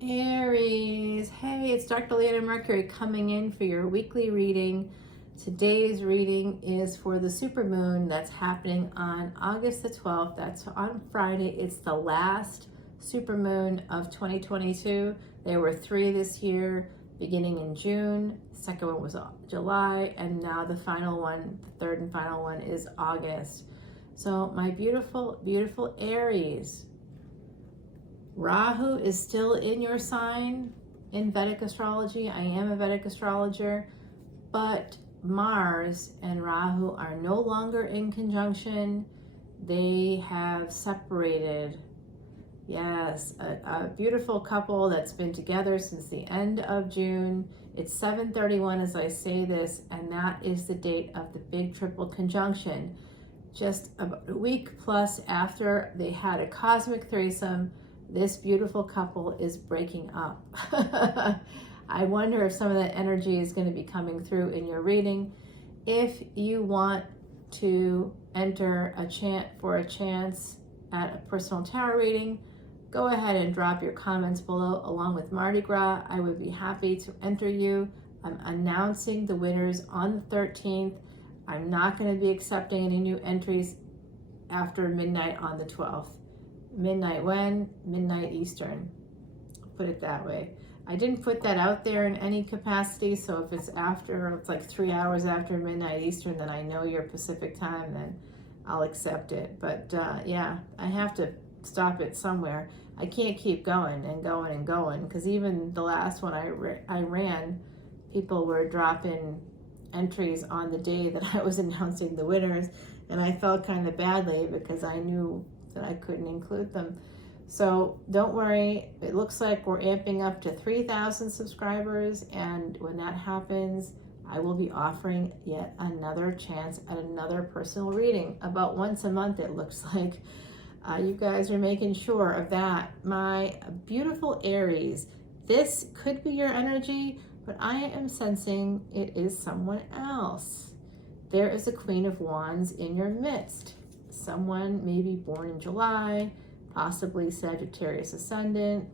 Aries, hey, it's Dr. Leona Mercury coming in for your weekly reading. Today's reading is for the supermoon that's happening on August the 12th. That's on Friday. It's the last supermoon of 2022. There were 3 this year, beginning in June. The second one was July, and now the final one, the third and final one, is August. So my beautiful, beautiful Aries, Rahu is still in your sign in Vedic astrology. I am a Vedic astrologer, but Mars and Rahu are no longer in conjunction. They have separated. Yes, a beautiful couple that's been together since the end of June. It's 7:31 as I say this, and that is the date of the big triple conjunction. Just about a week plus after they had a cosmic threesome, this beautiful couple is breaking up. I wonder if some of that energy is going to be coming through in your reading. If you want to enter a chance at a personal tarot reading, go ahead and drop your comments below along with Mardi Gras. I would be happy to enter you. I'm announcing the winners on the 13th. I'm not going to be accepting any new entries after midnight on the 12th. Midnight when? Midnight Eastern. Put it that way. I didn't put that out there in any capacity, so if it's after, it's like 3 hours after midnight Eastern, then I know your Pacific time, then I'll accept it. But yeah, I have to stop it somewhere. I can't keep going and going and going, because even the last one I ran, people were dropping entries on the day that I was announcing the winners, and I felt kind of badly because I knew that I couldn't include them. So don't worry, it looks like we're amping up to 3,000 subscribers, and when that happens, I will be offering yet another chance at another personal reading. About once a month, it looks like. You guys are making sure of that. My beautiful Aries, this could be your energy, but I am sensing it is someone else. There is a Queen of Wands in your midst. Someone maybe born in July, possibly Sagittarius ascendant.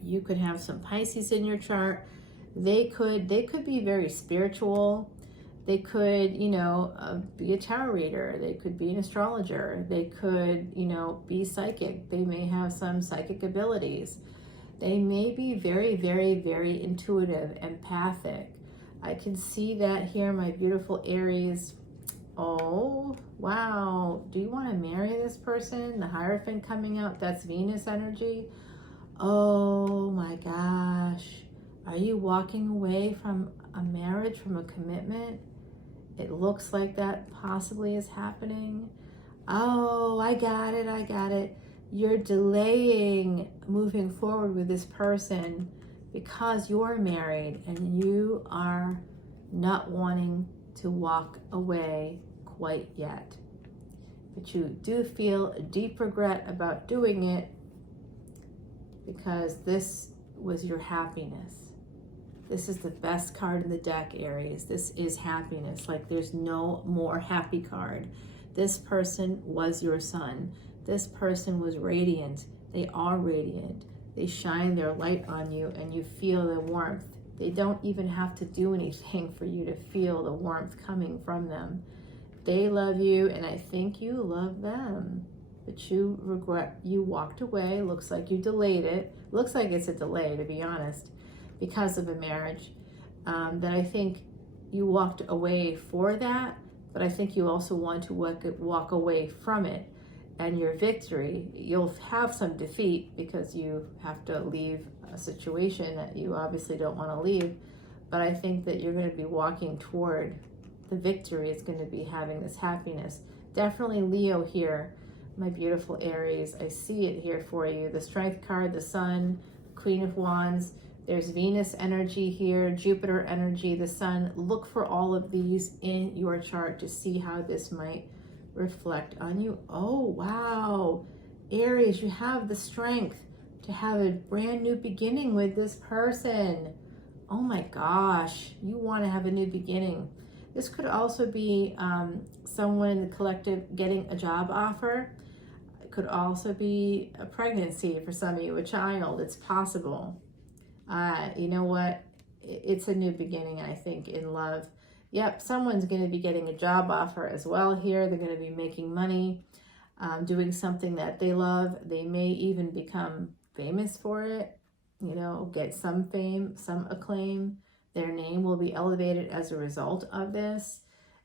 You could have some Pisces in your chart. They could be very spiritual. They could, be a tarot reader. They could be an astrologer. They could, be psychic. They may have some psychic abilities. They may be very, very, very intuitive, empathic. I can see that here, my beautiful Aries. Oh, wow. Do you want to marry this person? The Hierophant coming out, that's Venus energy. Oh my gosh. Are you walking away from a marriage, from a commitment? It looks like that possibly is happening. Oh, I got it. You're delaying moving forward with this person because you're married and you are not wanting to walk away quite yet. But you do feel a deep regret about doing it because this was your happiness. This is the best card in the deck, Aries. This is happiness. Like there's no more happy card. This person was your sun. This person was radiant. They are radiant. They shine their light on you and you feel the warmth. They don't even have to do anything for you to feel the warmth coming from them. They love you, and I think you love them. But you regret, you walked away. Looks like you delayed it. Looks like it's a delay, to be honest, because of a marriage. That I think you walked away for that, but I think you also want to walk away from it. And your victory, you'll have some defeat because you have to leave a situation that you obviously don't want to leave, but I think that you're going to be walking toward the victory. It's going to be having this happiness. Definitely Leo here, my beautiful Aries. I see it here for you. The Strength card, the Sun, Queen of Wands. There's Venus energy here, Jupiter energy, the Sun. Look for all of these in your chart to see how this might reflect on you. Oh, wow. Aries, you have the strength to have a brand new beginning with this person. Oh my gosh, you want to have a new beginning. This could also be someone in the collective getting a job offer. It could also be a pregnancy for some of you, a child. It's possible. You know what? It's a new beginning, I think, in love. Yep, someone's going to be getting a job offer as well here. They're going to be making money, doing something that they love. They may even become famous for it, you know, get some fame, some acclaim. Their name will be elevated as a result of this.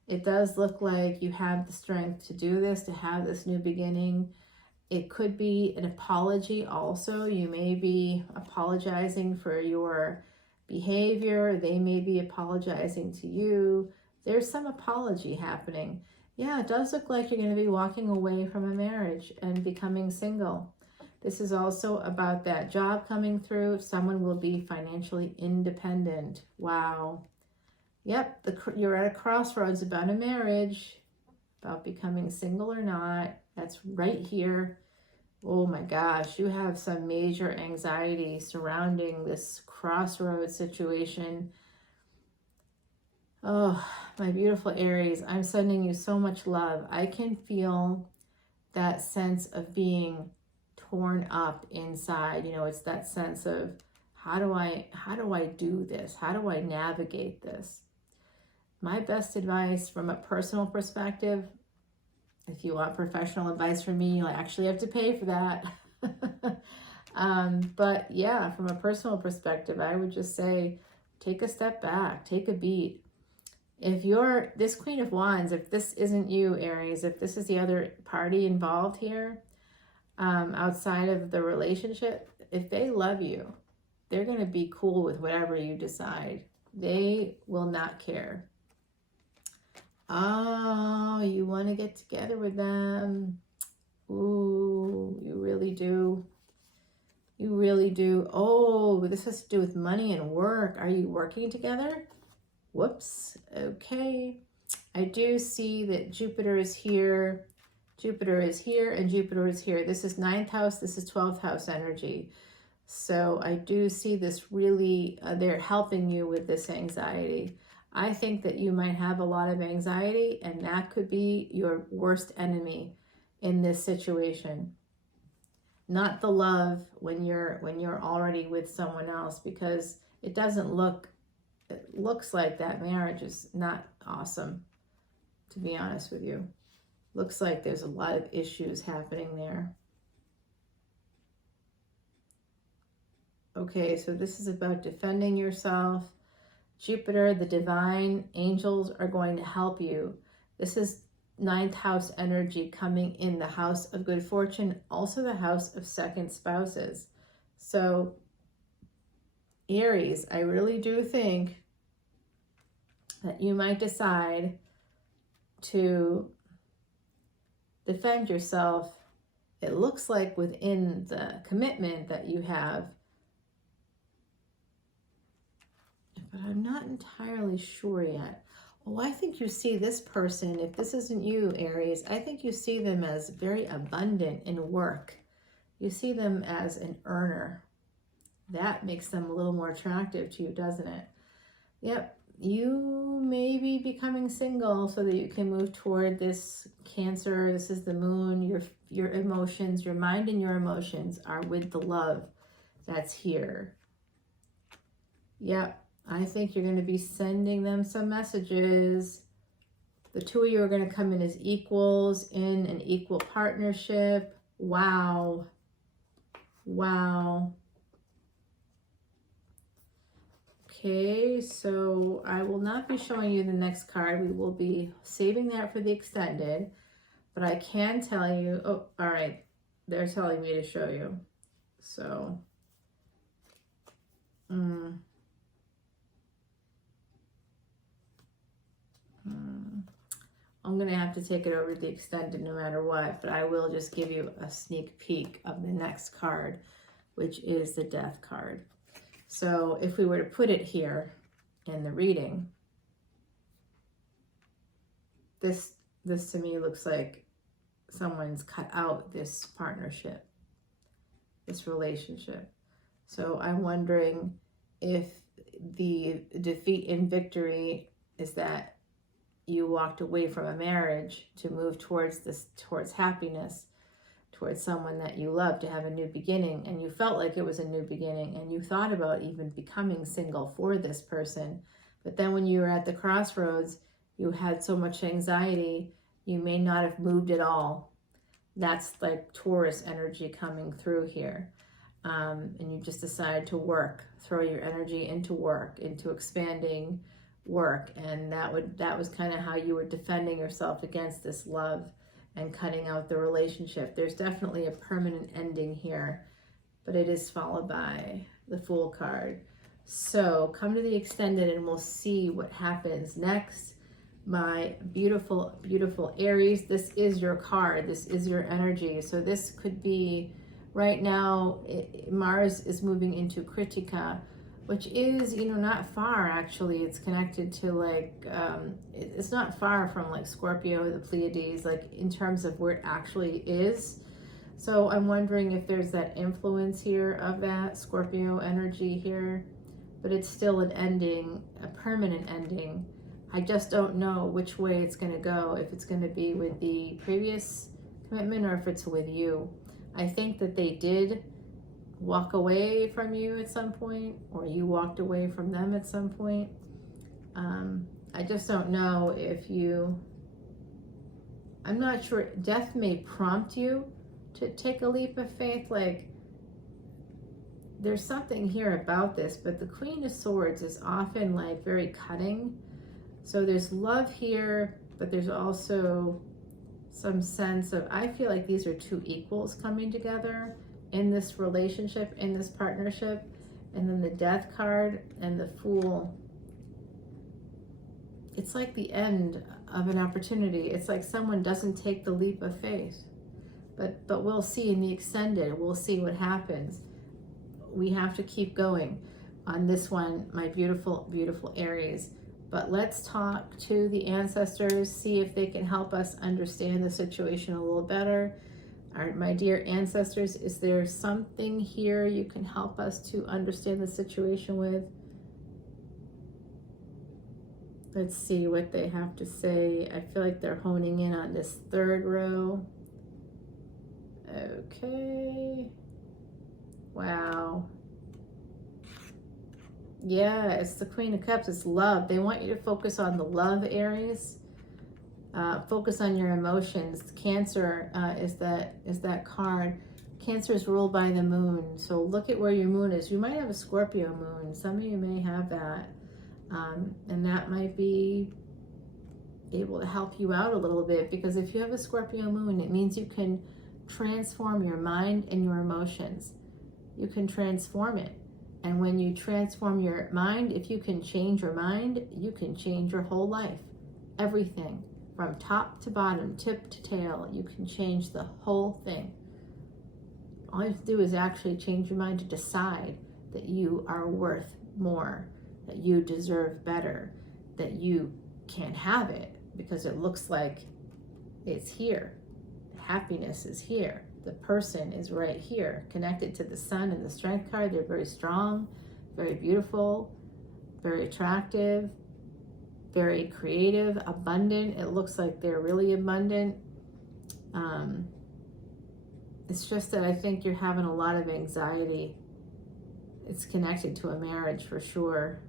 It does look like you have the strength to do this, to have this new beginning. It could be an apology also. You may be apologizing for your behavior. They may be apologizing to you. There's some apology happening. Yeah, it does look like you're going to be walking away from a marriage and becoming single. This is also about that job coming through. Someone will be financially independent. Wow. Yep, you're at a crossroads about a marriage, about becoming single or not. That's right here. Oh my gosh, you have some major anxiety surrounding this crossroads situation. Oh, my beautiful Aries, I'm sending you so much love. I can feel that sense of being torn up inside. You know, it's that sense of how do I do this? How do I navigate this? My best advice from a personal perspective, if you want professional advice from me, you'll actually have to pay for that. But yeah, from a personal perspective, I would just say, take a step back, take a beat. If you're this Queen of Wands, if this isn't you, Aries, if this is the other party involved here, outside of the relationship, if they love you, they're going to be cool with whatever you decide. They will not care. Oh, you want to get together with them. Ooh, you really do. You really do. Oh, this has to do with money and work. Are you working together? Whoops. Okay. I do see that Jupiter is here. Jupiter is here and Jupiter is here. This is 9th house. This is 12th house energy. So I do see this really, they're helping you with this anxiety. I think that you might have a lot of anxiety, and that could be your worst enemy in this situation. Not the love when you're already with someone else, because it looks like that marriage is not awesome, to be honest with you. Looks like there's a lot of issues happening there. Okay, so this is about defending yourself. Jupiter, the divine angels are going to help you. This is 9th house energy coming in the house of good fortune, also the house of second spouses. So Aries, I really do think that you might decide to defend yourself. It looks like within the commitment that you have, but I'm not entirely sure yet. Oh, I think you see this person, if this isn't you, Aries, I think you see them as very abundant in work. You see them as an earner. That makes them a little more attractive to you, doesn't it? Yep, you may be becoming single so that you can move toward this Cancer. This is the moon. Your emotions, your mind and your emotions are with the love that's here. Yep. I think you're going to be sending them some messages. The two of you are going to come in as equals in an equal partnership. Wow. Wow. Okay, so I will not be showing you the next card. We will be saving that for the extended. But I can tell you, oh, all right. They're telling me to show you. So, I'm going to have to take it over to the extended no matter what, but I will just give you a sneak peek of the next card, which is the Death card. So if we were to put it here in the reading, this to me looks like someone's cut out this partnership, this relationship. So I'm wondering if the defeat and victory is that you walked away from a marriage to move towards happiness. towards someone that you love, to have a new beginning, and you felt like it was a new beginning, and you thought about even becoming single for this person. But then when you were at the crossroads, you had so much anxiety, you may not have moved at all. That's like Taurus energy coming through here. And you just decided to work, throw your energy into work, into expanding work. And that was kind of how you were defending yourself against this love and cutting out the relationship. There's definitely a permanent ending here, but it is followed by the Fool card. So come to the extended and we'll see what happens next. My beautiful, beautiful Aries, this is your card. This is your energy. So this could be, right now, Mars is moving into Kritika, which is, not far actually. It's connected to like, it's not far from like Scorpio, the Pleiades, like in terms of where it actually is. So I'm wondering if there's that influence here of that Scorpio energy here, but it's still an ending, a permanent ending. I just don't know which way it's going to go, if it's going to be with the previous commitment or if it's with you. I think that they did walk away from you at some point, or you walked away from them at some point. I just don't know if I'm not sure. Death may prompt you to take a leap of faith. Like, there's something here about this, but the Queen of Swords is often like very cutting. So there's love here, but there's also some sense of, I feel like these are two equals coming together in this relationship, in this partnership. And then the Death card and the Fool. It's like the end of an opportunity. It's like someone doesn't take the leap of faith. But we'll see in the extended. We'll see what happens. We have to keep going on this one, my beautiful, beautiful Aries. But let's talk to the ancestors, see if they can help us understand the situation a little better. All right, my dear ancestors, is there something here you can help us to understand the situation with? Let's see what they have to say. I feel like they're honing in on this third row. Okay. Wow. Yeah, it's the Queen of Cups. It's love. They want you to focus on the love, Aries. Focus on your emotions. Cancer is that card. Cancer is ruled by the moon. So look at where your moon is. You might have a Scorpio moon. Some of you may have that. And that might be able to help you out a little bit, because if you have a Scorpio moon, it means you can transform your mind and your emotions. You can transform it. And when you transform your mind, if you can change your mind, you can change your whole life. Everything, from top to bottom, tip to tail, you can change the whole thing. All you have to do is actually change your mind to decide that you are worth more, that you deserve better, that you can't have it because it looks like it's here. Happiness is here. The person is right here, connected to the sun and the Strength card. They're very strong, very beautiful, very attractive, very creative, abundant. It looks like they're really abundant. It's just that I think you're having a lot of anxiety. It's connected to a marriage for sure.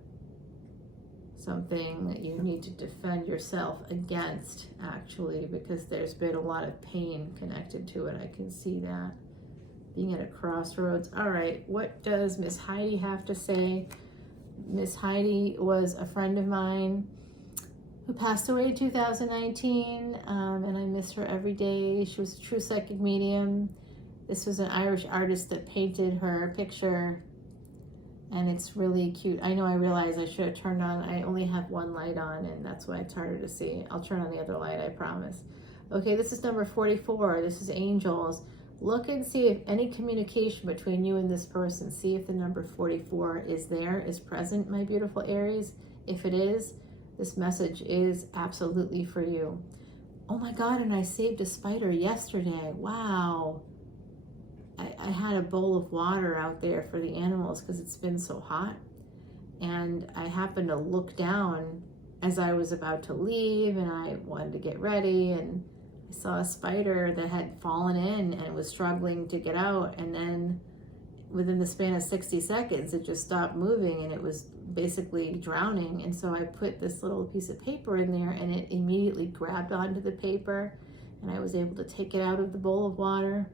Something that you need to defend yourself against, actually, because there's been a lot of pain connected to it. I can see that. Being at a crossroads. All right, what does Miss Heidi have to say? Miss Heidi was a friend of mine who passed away in 2019, and I miss her every day. She was a true psychic medium. This was an Irish artist that painted her picture, and it's really cute. I know, I realize I should have turned on, I only have one light on, and that's why it's harder to see. I'll turn on the other light, I promise. Okay, this is number 44. This is angels. Look and see if any communication between you and this person. See if the number 44 is there, is present, my beautiful Aries. If it is, this message is absolutely for you. Oh my God, and I saved a spider yesterday. Wow. I had a bowl of water out there for the animals because it's been so hot. And I happened to look down as I was about to leave, and I wanted to get ready, and I saw a spider that had fallen in and was struggling to get out, and then within the span of 60 seconds, it just stopped moving and it was basically drowning. And so I put this little piece of paper in there, and it immediately grabbed onto the paper, and I was able to take it out of the bowl of water.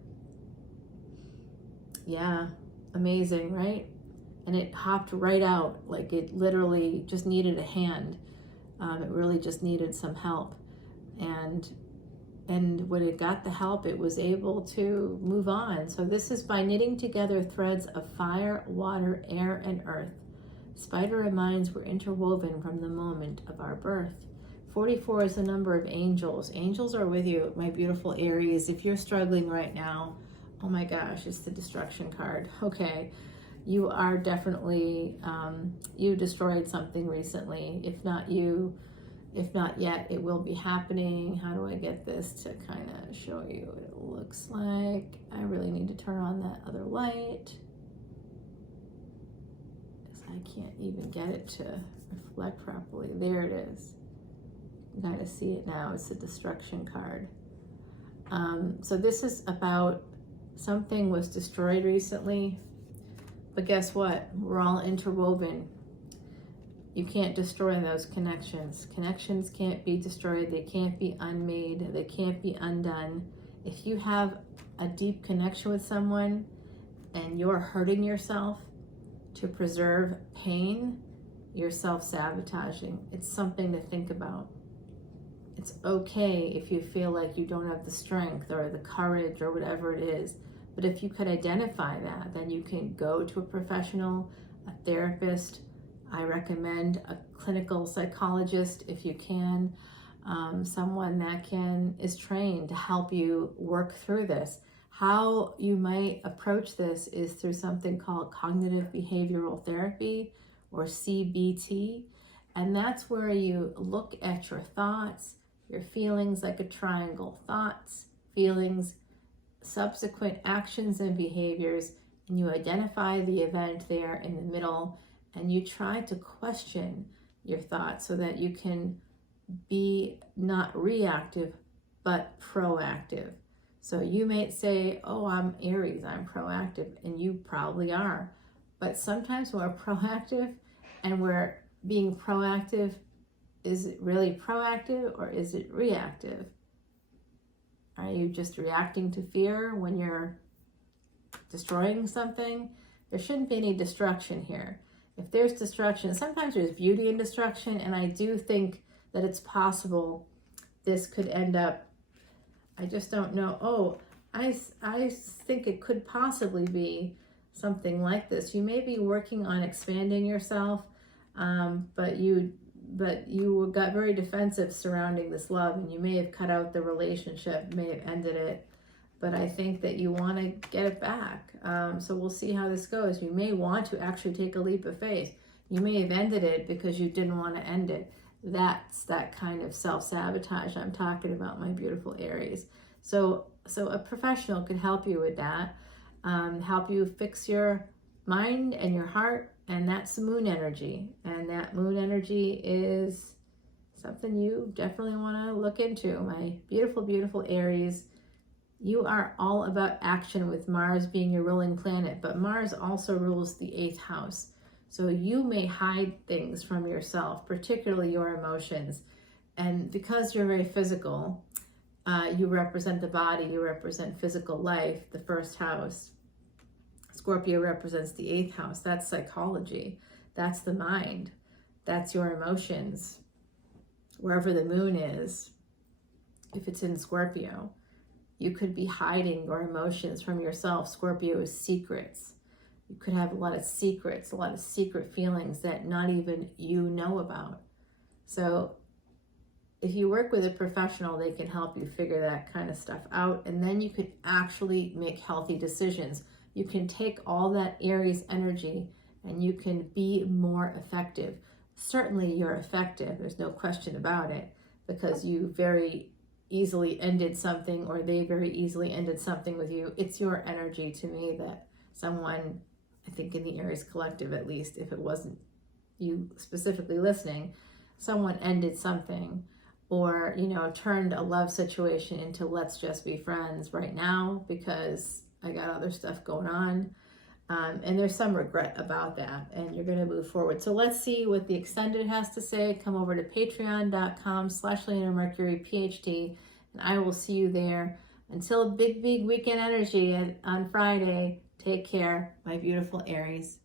Yeah, amazing, right? And it hopped right out, like it literally just needed a hand. It really just needed some help. And when it got the help, it was able to move on. So this is by knitting together threads of fire, water, air, and earth. Spider and minds were interwoven from the moment of our birth. 44 is the number of angels. Angels are with you, my beautiful Aries. If you're struggling right now, oh my gosh, it's the destruction card. Okay, you are definitely, you destroyed something recently. If not yet, it will be happening. How do I get this to kind of show you what it looks like? I really need to turn on that other light, because I can't even get it to reflect properly. There it is. You kind of see it now. It's the destruction card. So this is about something was destroyed recently, but guess what? We're all interwoven. You can't destroy those connections. Connections can't be destroyed. They can't be unmade. They can't be undone. If you have a deep connection with someone and you're hurting yourself to preserve pain, you're self-sabotaging. It's something to think about. It's okay if you feel like you don't have the strength or the courage or whatever it is. But if you could identify that, then you can go to a professional, a therapist. I recommend a clinical psychologist if you can, someone that is trained to help you work through this. How you might approach this is through something called cognitive behavioral therapy, or CBT. And that's where you look at your thoughts, your feelings, like a triangle: thoughts, feelings, subsequent actions and behaviors, and you identify the event there in the middle, and you try to question your thoughts so that you can be not reactive, but proactive. So you may say, oh, I'm Aries, I'm proactive, and you probably are. But sometimes we're proactive and we're being proactive. Is it really proactive or is it reactive? Are you just reacting to fear when you're destroying something? There shouldn't be any destruction here. If there's destruction, sometimes there's beauty in destruction, and I do think that it's possible this could end up, I just don't know. Oh, I think it could possibly be something like this. You may be working on expanding yourself, but you got very defensive surrounding this love, and you may have cut out the relationship, may have ended it. But I think that you want to get it back. So we'll see how this goes. You may want to actually take a leap of faith. You may have ended it because you didn't want to end it. That's that kind of self-sabotage I'm talking about, my beautiful Aries. So a professional could help you with that, help you fix your mind and your heart, and that's the moon energy. And that moon energy is something you definitely want to look into, my beautiful, beautiful Aries. You are all about action, with Mars being your ruling planet, but Mars also rules the 8th house. So you may hide things from yourself, particularly your emotions. And because you're very physical, you represent the body, you represent physical life, the 1st house. Scorpio represents the 8th house. That's psychology. That's the mind. That's your emotions. Wherever the moon is, if it's in Scorpio, you could be hiding your emotions from yourself. Scorpio is secrets. You could have a lot of secrets, a lot of secret feelings that not even you know about. So if you work with a professional, they can help you figure that kind of stuff out. And then you could actually make healthy decisions. You can take all that Aries energy and you can be more effective. Certainly you're effective. There's no question about it, because you very easily ended something, or they very easily ended something with you. It's your energy, to me, that someone, I think in the Aries collective at least, if it wasn't you specifically listening, someone ended something. or, you know, turned a love situation into let's just be friends right now because I got other stuff going on. And there's some regret about that, and you're going to move forward. So let's see what the extended has to say. Come over to patreon.com/leonamercuryphd, and I will see you there. Until big weekend energy on Friday, take care, my beautiful Aries.